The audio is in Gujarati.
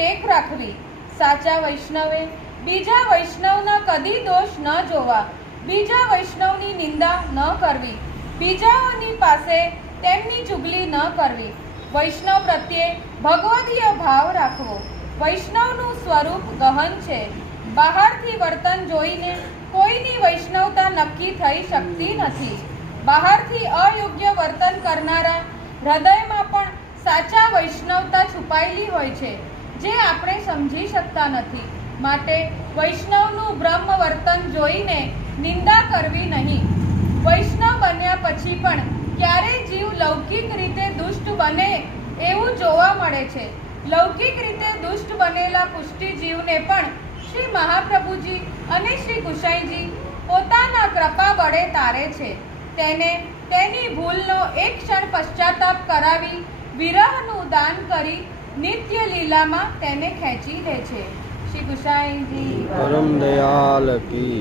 ટેક રાખવી। સાચા વૈષ્ણવે બીજા વૈષ્ણવના કદી દોષ ન જોવા, બીજા વૈષ્ણવની નિંદા ન કરવી, બીજાઓની પાસે તેમની ચુગલી ન કરવી, વૈષ્ણવ પ્રત્યે ભગવદીય ભાવ રાખવો। વૈષ્ણવનું સ્વરૂપ ગહન છે। બહારથી વર્તન જોઈને કોઈની વૈષ્ણવતા નક્કી થઈ શકતી નથી। બહારથી અયોગ્ય વર્તન કરનારા હૃદયમાં પણ સાચા વૈષ્ણવતા છુપાયેલી હોય છે, જે આપણે સમજી શકતા નથી। માટે વૈષ્ણવનું બ્રહ્મ વર્તન જોઈને નિંદા કરવી નહીં। વૈષ્ણવ બન્યા પછી પણ ક્યારેય જીવ લૌકિક રીતે દુષ્ટ બને એવું જોવા મળે છે। લૌકિક રીતે દુષ્ટ બનેલા પુષ્ટિ જીવને પણ શ્રી મહાપ્રભુજી અને શ્રી ગુસાઈજી પોતાના કૃપા બળે તારે છે। તેને તેની ભૂલનો એક ક્ષણ પશ્ચાતાપ કરાવી વિરહનું દાન કરી નિત્ય લીલામાં તેને ખેંચી લે છે। શ્રી ગુસાઈજી પરમ દયાલ કી।